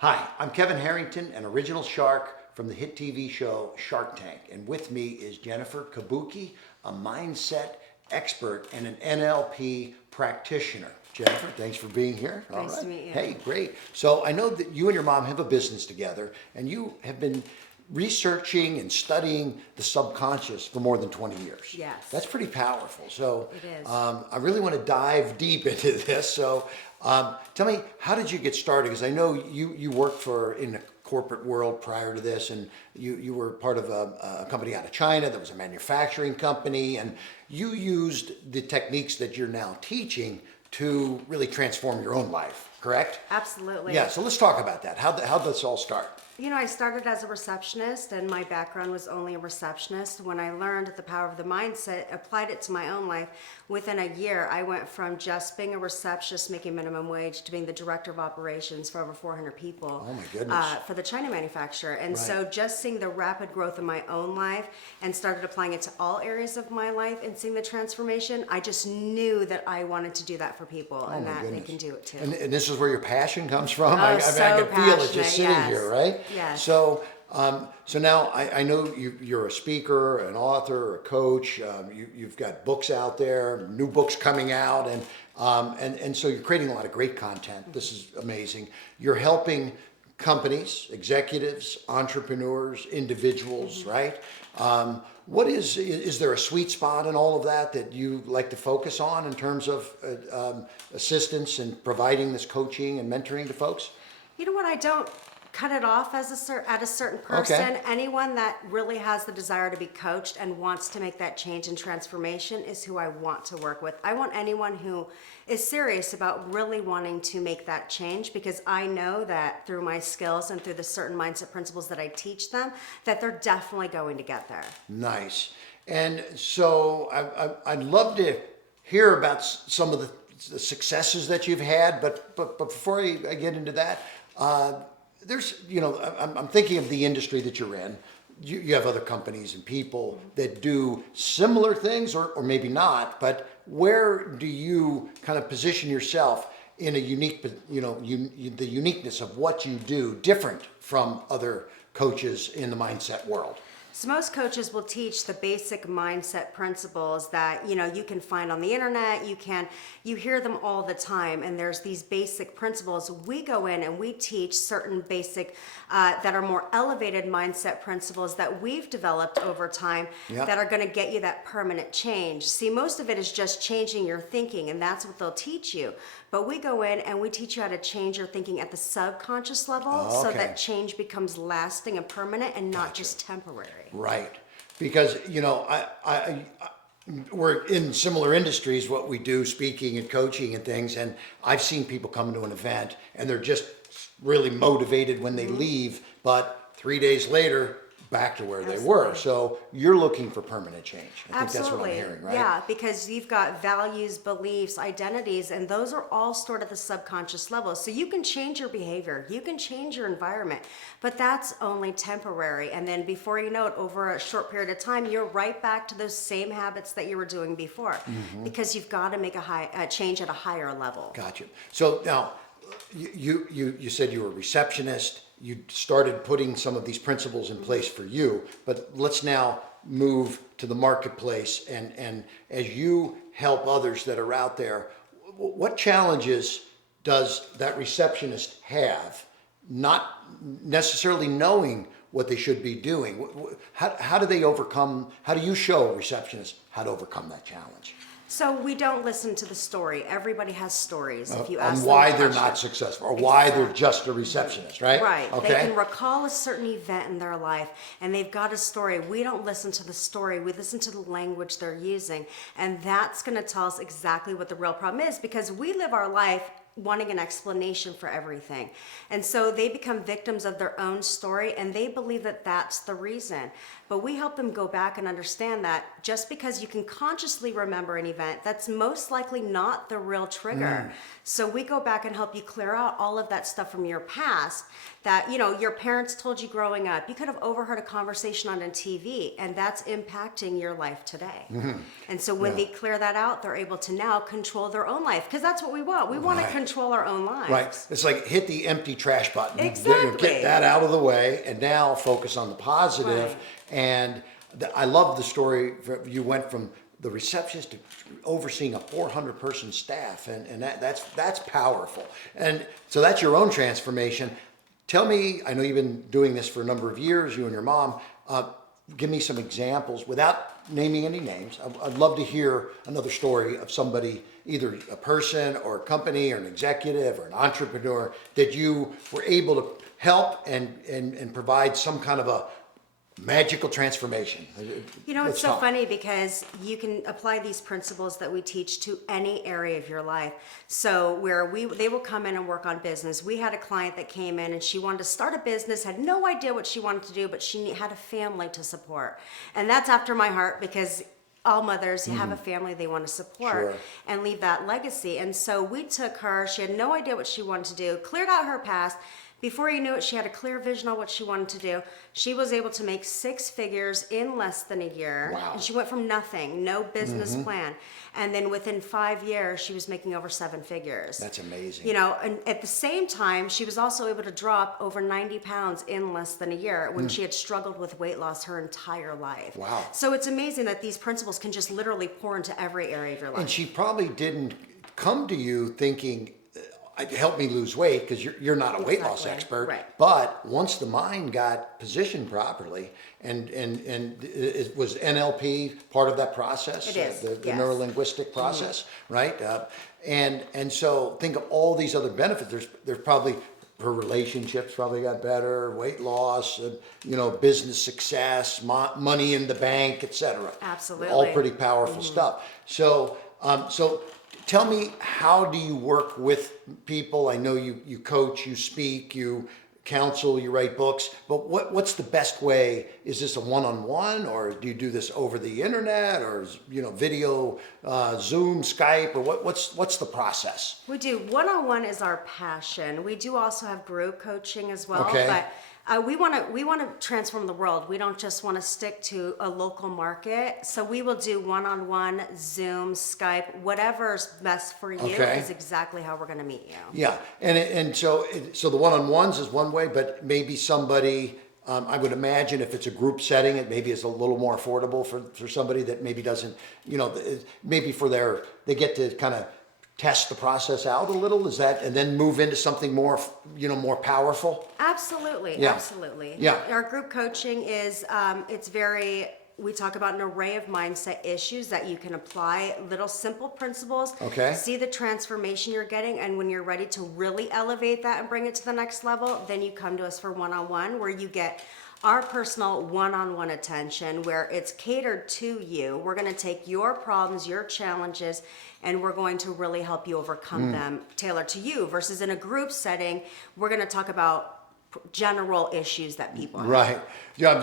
Hi, I'm Kevin Harrington, an original shark from the hit TV show Shark Tank. And with me is Jennifer Kobuki, a mindset expert and an NLP practitioner. Jennifer, thanks for being here. Nice to meet you. Hey, great. So I know that you and your mom have a business together, and you have been researching and studying the subconscious for more than 20 years. Yes. That's pretty powerful. So It is. I really want to dive deep into this. So tell me, how did you get started? Because I know you worked in the corporate world prior to this, and you were part of a company out of China that was a manufacturing company, and you used the techniques that you're now teaching to really transform your own life, correct? Absolutely. Yeah, so let's talk about that. How'd this all start? You know, I started as a receptionist, and my background was only a receptionist. When I learned the power of the mindset, applied it to my own life, within a year, I went from just being a receptionist making minimum wage to being the director of operations for over 400 people. Oh my goodness. For the China manufacturer. And Right. so just seeing the rapid growth in my own life and started applying it to all areas of my life and seeing the transformation, I just knew that I wanted to do that for people and my that goodness. they can do it too. And this is where your passion comes from? Oh, I so can feel it just passionate, sitting yes. here, right? Yes. So, so now I know you're a speaker, an author, a coach. You've got books out there, new books coming out, and so you're creating a lot of great content. This is amazing. You're helping companies, executives, entrepreneurs, individuals, right? What is there a sweet spot in all of that you like to focus on in terms of assistance and providing this coaching and mentoring to folks? You know what? I don't cut it off at a certain person. Okay. Anyone that really has the desire to be coached and wants to make that change and transformation is who I want to work with. I want anyone who is serious about really wanting to make that change, because I know that through my skills and through the certain mindset principles that I teach them, that they're definitely going to get there. Nice. And so I'd love to hear about some of the successes that you've had, but before I get into that, there's, I'm thinking of the industry that you're in. You have other companies and people that do similar things, or maybe not, but where do you kind of position yourself in a unique, the uniqueness of what you do different from other coaches in the mindset world? So most coaches will teach the basic mindset principles that you can find on the internet. You hear them all the time, and there's these basic principles. We go in and we teach certain basic that are more elevated mindset principles that we've developed over time. Yep. That are going to get you that permanent change. See, most of it is just changing your thinking, and that's what they'll teach you. But we go in and we teach you how to change your thinking at the subconscious level, so Okay. that change becomes lasting and permanent and not just temporary. Right. Because, we're in similar industries, what we do, speaking and coaching and things. And I've seen people come to an event and they're just really motivated when they leave, but 3 days later, back to where they were. So you're looking for permanent change. I think that's what I'm hearing, right? Yeah, because you've got values, beliefs, identities, and those are all stored at the subconscious level. So you can change your behavior, you can change your environment, but that's only temporary. And then before you know it, over a short period of time, you're right back to those same habits that you were doing before, because you've got to make a change at a higher level. Gotcha. So now, you said you were a receptionist. You started putting some of these principles in place for you, but let's now move to the marketplace. And as you help others that are out there, what challenges does that receptionist have, not necessarily knowing what they should be doing? How do you show receptionists how to overcome that challenge? So we don't listen to the story. Everybody has stories. If you ask On them why a they're question. not successful, or why they're just a receptionist, right? Right. Okay. They can recall a certain event in their life and they've got a story. We don't listen to the story. We listen to the language they're using. And that's going to tell us exactly what the real problem is, because we live our life wanting an explanation for everything. And so they become victims of their own story and they believe that that's the reason. But we help them go back and understand that just because you can consciously remember an event, that's most likely not the real trigger. So we go back and help you clear out all of that stuff from your past that, your parents told you growing up. You could have overheard a conversation on a TV, and that's impacting your life today. And so when they clear that out, they're able to now control their own life, because that's what we want. We want to control our own lives. Right. It's like hit the empty trash button. Exactly. Get that out of the way, and now focus on the positive. Right. And I love the story. You went from the receptionist to overseeing a 400-person staff, and that's powerful. And so that's your own transformation. Tell me, I know you've been doing this for a number of years, you and your mom. Give me some examples without naming any names. I'd love to hear another story of somebody, either a person or a company or an executive or an entrepreneur, that you were able to help and provide some kind of a magical transformation. You know, Let's it's so talk. funny because you can apply these principles that we teach to any area of your life. So where they will come in and work on business. We had a client that came in and she wanted to start a business, had no idea what she wanted to do, but she had a family to support. And that's after my heart, because all mothers have a family they want to support Sure. and leave that legacy. And so we took her, she had no idea what she wanted to do, cleared out her past. Before you knew it, she had a clear vision on what she wanted to do. She was able to make 6 figures in less than a year. Wow. And she went from nothing, no business plan. And then within 5 years, she was making over 7 figures. That's amazing. You know, and at the same time, she was also able to drop over 90 pounds in less than a year when she had struggled with weight loss her entire life. Wow. So it's amazing that these principles can just literally pour into every area of your life. And she probably didn't come to you thinking, help me lose weight, because you're not a weight loss Exactly. expert. Right. But once the mind got positioned properly, and it was NLP part of that process, It is, the yes. neuro-linguistic process, right? And so think of all these other benefits. There's probably her relationships probably got better, weight loss, business success, money in the bank, etc. Absolutely. All pretty powerful stuff. So tell me, how do you work with people? I know you coach, you speak, you counsel, you write books, but what's the best way? Is this a one-on-one, or do you do this over the internet, or video, Zoom, Skype, or what's the process? We do. One-on-one is our passion. We do also have group coaching as well. Okay. But we want to transform the world. We don't just want to stick to a local market. So we will do one-on-one, Zoom, Skype, whatever's best for you Okay. is exactly how we're going to meet you. Yeah, and so the one-on-ones is one way, but maybe somebody, I would imagine if it's a group setting, it maybe is a little more affordable for somebody that maybe doesn't, maybe they get to kind of test the process out a little. Is that, and then move into something more, more powerful? Absolutely. Yeah. Absolutely. Yeah. Our group coaching is, we talk about an array of mindset issues that you can apply, little simple principles. Okay. See the transformation you're getting, and when you're ready to really elevate that and bring it to the next level, then you come to us for one-on-one, where you get our personal one-on-one attention, where it's catered to you. We're going to take your problems, your challenges, and we're going to really help you overcome them, tailored to you, versus in a group setting, we're going to talk about general issues that people have. Right. Yeah,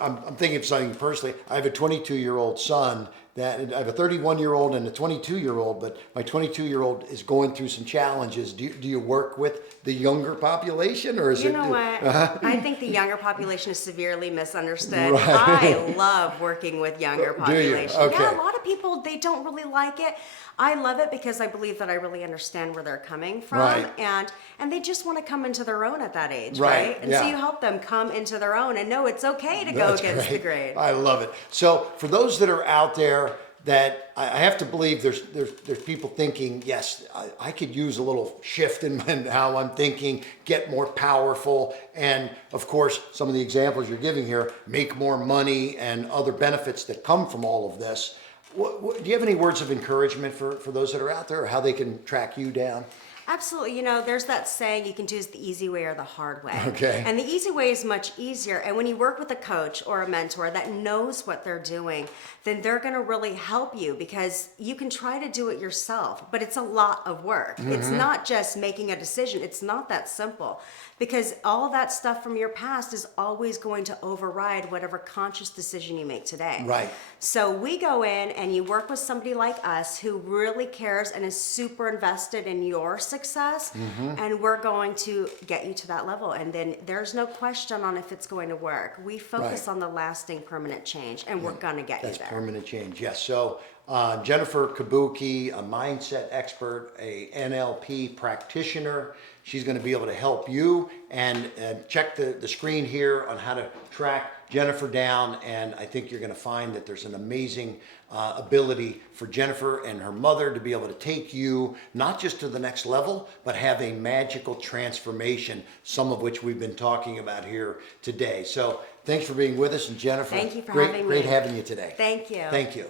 I'm thinking of something personally. I have a 22-year-old son. I have a 31-year-old and a 22-year-old, but my 22-year-old is going through some challenges. Do you work with the younger population, or is You it? know what? I think the younger population is severely misunderstood. Right. I love working with younger Do you? population. Okay. Yeah, a lot of people, they don't really like it. I love it because I believe that I really understand where they're coming from. Right. And they just want to come into their own at that age, Right, right? And yeah. so you help them come into their own and know it's okay to go That's against great. the grain. I love it. So for those that are out there, that I have to believe there's people thinking, yes, I could use a little shift in how I'm thinking, get more powerful, and of course some of the examples you're giving here, make more money and other benefits that come from all of this. Do you have any words of encouragement for those that are out there, or how they can track you down? Absolutely. There's that saying, you can choose the easy way or the hard way. Okay. And the easy way is much easier. And when you work with a coach or a mentor that knows what they're doing, then they're going to really help you, because you can try to do it yourself, but it's a lot of work. It's not just making a decision. It's not that simple, because all that stuff from your past is always going to override whatever conscious decision you make today. Right. So we go in and you work with somebody like us who really cares and is super invested in your success success, and we're going to get you to that level. And then there's no question on if it's going to work. We focus Right. on the lasting, permanent change, and we're going to get That's you there. permanent change, yes. So Jennifer Kobuki, a mindset expert, a NLP practitioner. She's going to be able to help you, and check the screen here on how to track Jennifer down. And I think you're going to find that there's an amazing ability for Jennifer and her mother to be able to take you not just to the next level, but have a magical transformation, some of which we've been talking about here today. So thanks for being with us, and Jennifer, Thank you for great, having great me. having you today. Thank you. Thank you.